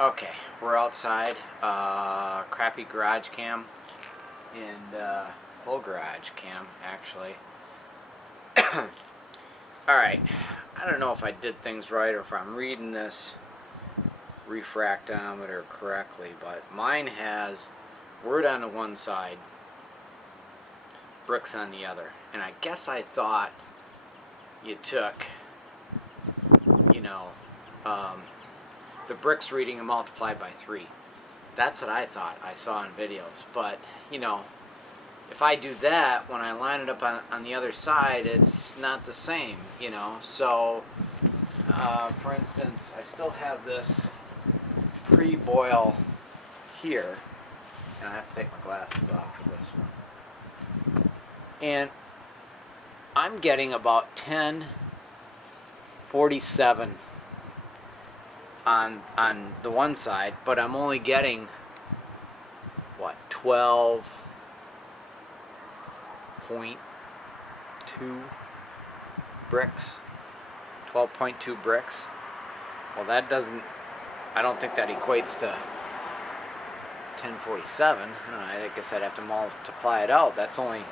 Okay, we're outside, crappy garage cam, and full garage cam, actually. Alright, I don't know if I did things right or if I'm reading this refractometer correctly, but mine has word on the one side, bricks on the other. And I guess I thought you took, you know, the bricks reading and multiplied by 3. That's what I thought I saw in videos. But, you know, if I do that, when I line it up on the other side, it's not the same, you know. So, for instance, I still have this pre-boil here. And I have to take my glasses off for this one. And I'm getting about 1047 on the one side, but I'm only getting, what, 12.2 bricks? 12.2 bricks? Well, that doesn't, I don't think that equates to 1047. I guess I'd have to multiply it out. That's only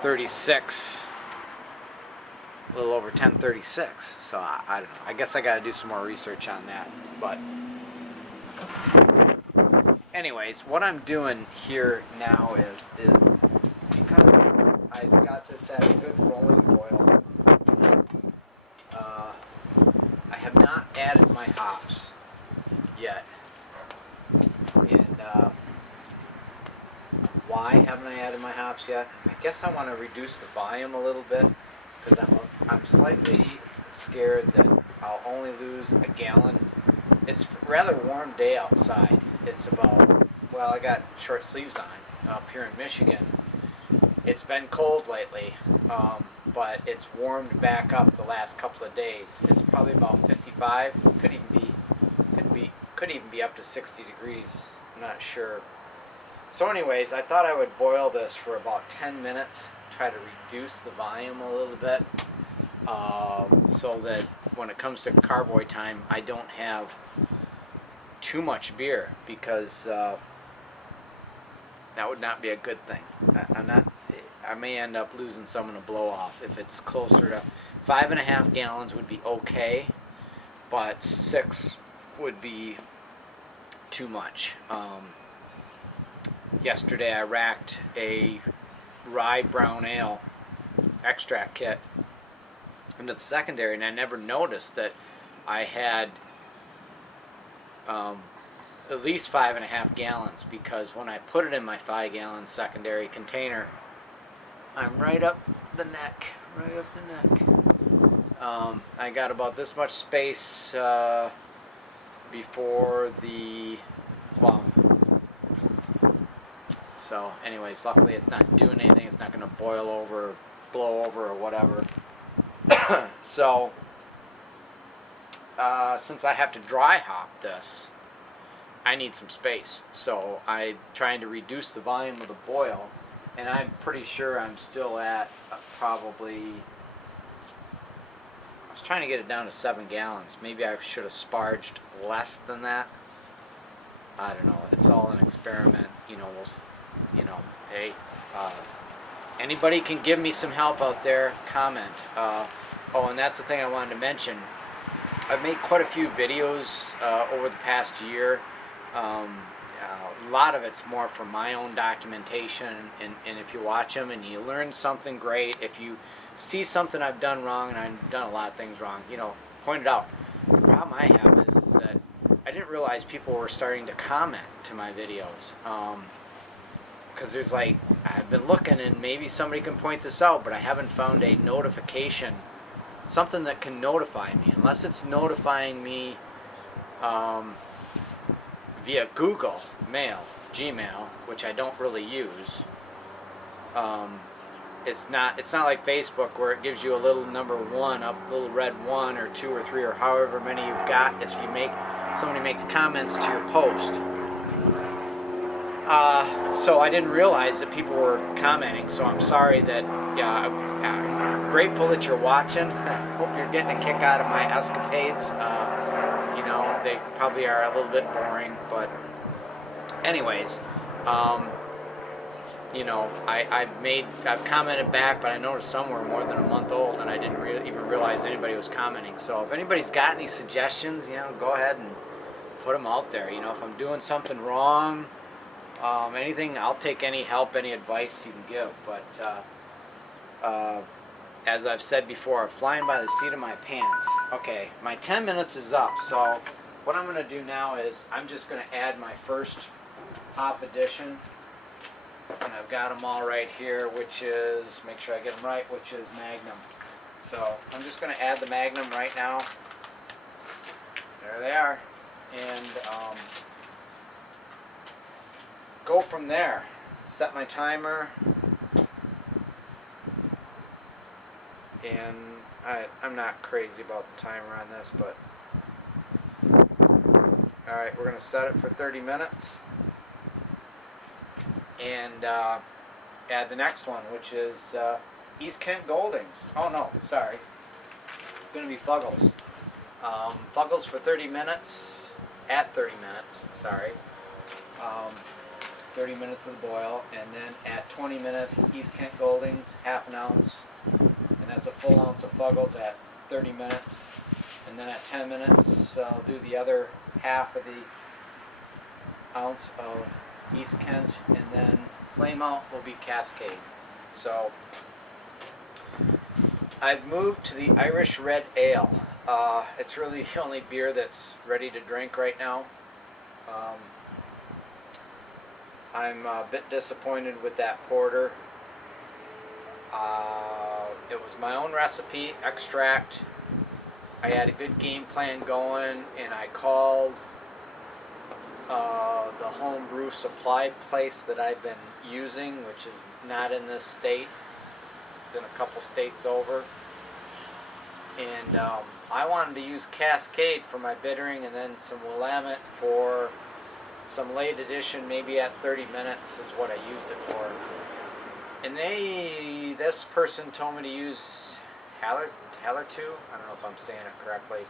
36, a little over 1036. So I don't know. I guess I got to do some more research on that. But anyways, what I'm doing here now is because I've got this at a good rolling boil, I have not added my hops yet. And why haven't I added my hops yet? I guess I want to reduce the volume a little bit because I'm slightly scared that I'll only lose a gallon. It's a rather warm day outside. It's about, well, I got short sleeves on up here in Michigan. It's been cold lately, but it's warmed back up the last couple of days. It's probably about 55. Could even be up to 60 degrees. I'm not sure. So anyways, I thought I would boil this for about 10 minutes, try to reduce the volume a little bit, so that when it comes to carboy time, I don't have too much beer, because that would not be a good thing. I may end up losing some in a blow off. If it's closer to 5.5 gallons would be okay, but 6 would be too much. Yesterday I racked a rye brown ale extract kit into the secondary, and I never noticed that I had at least 5.5 gallons, because when I put it in my 5-gallon secondary container, I'm right up the neck. I got about this much space before the plum. So anyways, luckily it's not doing anything. It's not going to boil over or blow over or whatever. So since I have to dry hop this, I need some space. So I'm trying to reduce the volume of the boil, and I'm pretty sure I'm still at probably, I was trying to get it down to 7 gallons. Maybe I should have sparged less than that. I don't know. It's all an experiment. Hey, anybody can give me some help out there, comment. Oh, and that's the thing I wanted to mention. I've made quite a few videos over the past year. A lot of it's more for my own documentation, and if you watch them and you learn something, great. If you see something I've done wrong, and I've done a lot of things wrong, point it out. The problem I have is that I didn't realize people were starting to comment to my videos. Because there's I've been looking, and maybe somebody can point this out, but I haven't found a notification, something that can notify me, unless it's notifying me via Google Mail, Gmail, which I don't really use. It's not like Facebook, where it gives you a little number 1 up, a little red 1 or 2 or 3 or however many you've got if somebody makes comments to your post. So I didn't realize that people were commenting, so I'm sorry that, I'm grateful that you're watching. I hope you're getting a kick out of my escapades. they probably are a little bit boring, but anyways, you know, I've commented back, but I noticed some were more than a month old, and I didn't even realize anybody was commenting. So if anybody's got any suggestions, you know, go ahead and put them out there. You know, if I'm doing something wrong, anything, I'll take any help, any advice you can give. But as I've said before, flying by the seat of my pants. Okay, my 10 minutes is up, so what I'm going to do now is I'm just going to add my first hop addition, and I've got them all right here, which is, make sure I get them right, which is Magnum. So I'm just going to add the Magnum right now. There they are, and go from there. Set my timer. And I'm not crazy about the timer on this, but alright, we're going to set it for 30 minutes and add the next one, which is East Kent Goldings. Oh no, sorry, it's going to be Fuggles. Fuggles for 30 minutes, at 30 minutes, sorry. 30 minutes of the boil, and then at 20 minutes East Kent Goldings, half an ounce. That's a full ounce of Fuggles at 30 minutes, and then at 10 minutes I'll do the other half of the ounce of East Kent, and then flame out will be Cascade. So I've moved to the Irish Red Ale. It's really the only beer that's ready to drink right now. I'm a bit disappointed with that porter. It was my own recipe, extract. I had a good game plan going, and I called the home brew supply place that I've been using, which is not in this state. It's in a couple states over. And I wanted to use Cascade for my bittering, and then some Willamette for some late addition, maybe at 30 minutes is what I used it for. And this person told me to use Hallertau. I don't know if I'm saying it correctly.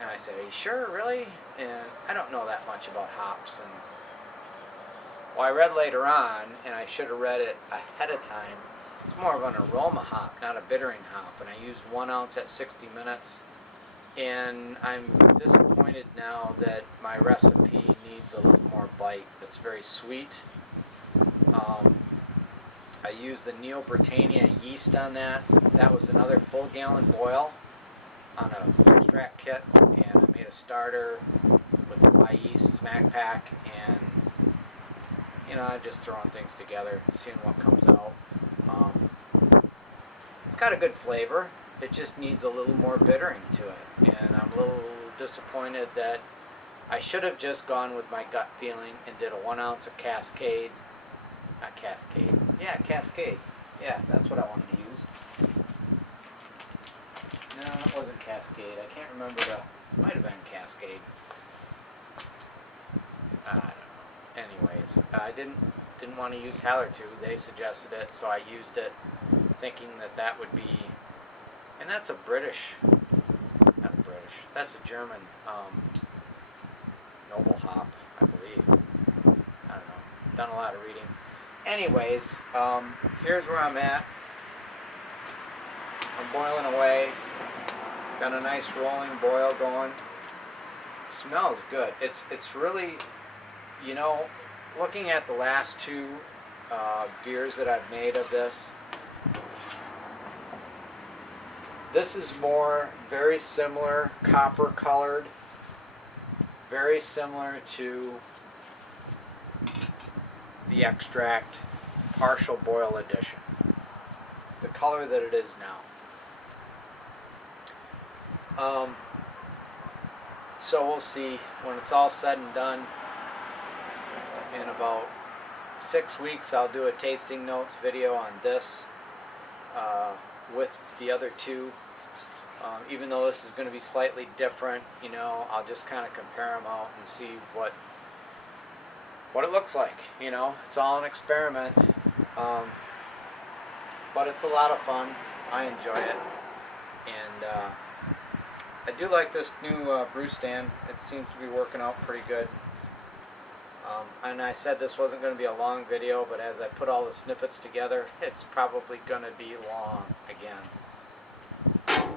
And I said, are you sure, really? And I don't know that much about hops. And well, I read later on, and I should have read it ahead of time. It's more of an aroma hop, not a bittering hop. And I used 1 ounce at 60 minutes. And I'm disappointed now that my recipe needs a little more bite. It's very sweet. I used the Neo Britannia yeast on that. That was another full gallon boil on an extract kit, and I made a starter with the Y yeast smack pack, and you know, I'm just throwing things together, seeing what comes out. It's got a good flavor. It just needs a little more bittering to it, and I'm a little disappointed that I should have just gone with my gut feeling and did a 1 ounce of Cascade. Not Cascade. Yeah, Cascade. Yeah, that's what I wanted to use. No, it wasn't Cascade. I can't remember the... Might have been Cascade. I don't know. Anyways, I didn't want to use Hallertau. They suggested it, so I used it, thinking that that would be... And that's a British... Not a British. That's a German noble hop, I believe. I don't know. Done a lot of reading. Anyways, here's where I'm at. I'm boiling away. Got a nice rolling boil going. It smells good. It's really, you know, looking at the last two beers that I've made of this, this is more very similar, copper colored, very similar to the extract partial boil edition, the color that it is now. So we'll see when it's all said and done. In about 6 weeks I'll do a tasting notes video on this with the other two. Even though this is going to be slightly different, you know, I'll just kind of compare them out and see what it looks like. You know, it's all an experiment, but it's a lot of fun. I enjoy it, and I do like this new brew stand. It seems to be working out pretty good. And I said this wasn't going to be a long video, but as I put all the snippets together, it's probably going to be long again.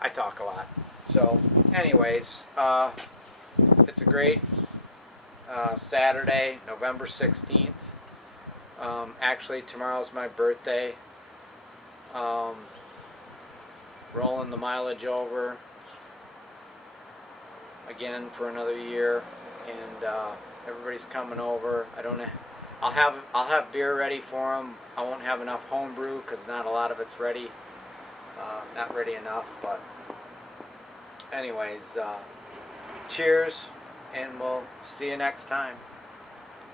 I talk a lot. So, anyways, it's a great Saturday, November 16th. Actually, tomorrow's my birthday. Rolling the mileage over again for another year, and everybody's coming over. I'll have beer ready for them. I won't have enough home brew because not a lot of it's ready. Not ready enough, but anyways, cheers, and we'll see you next time.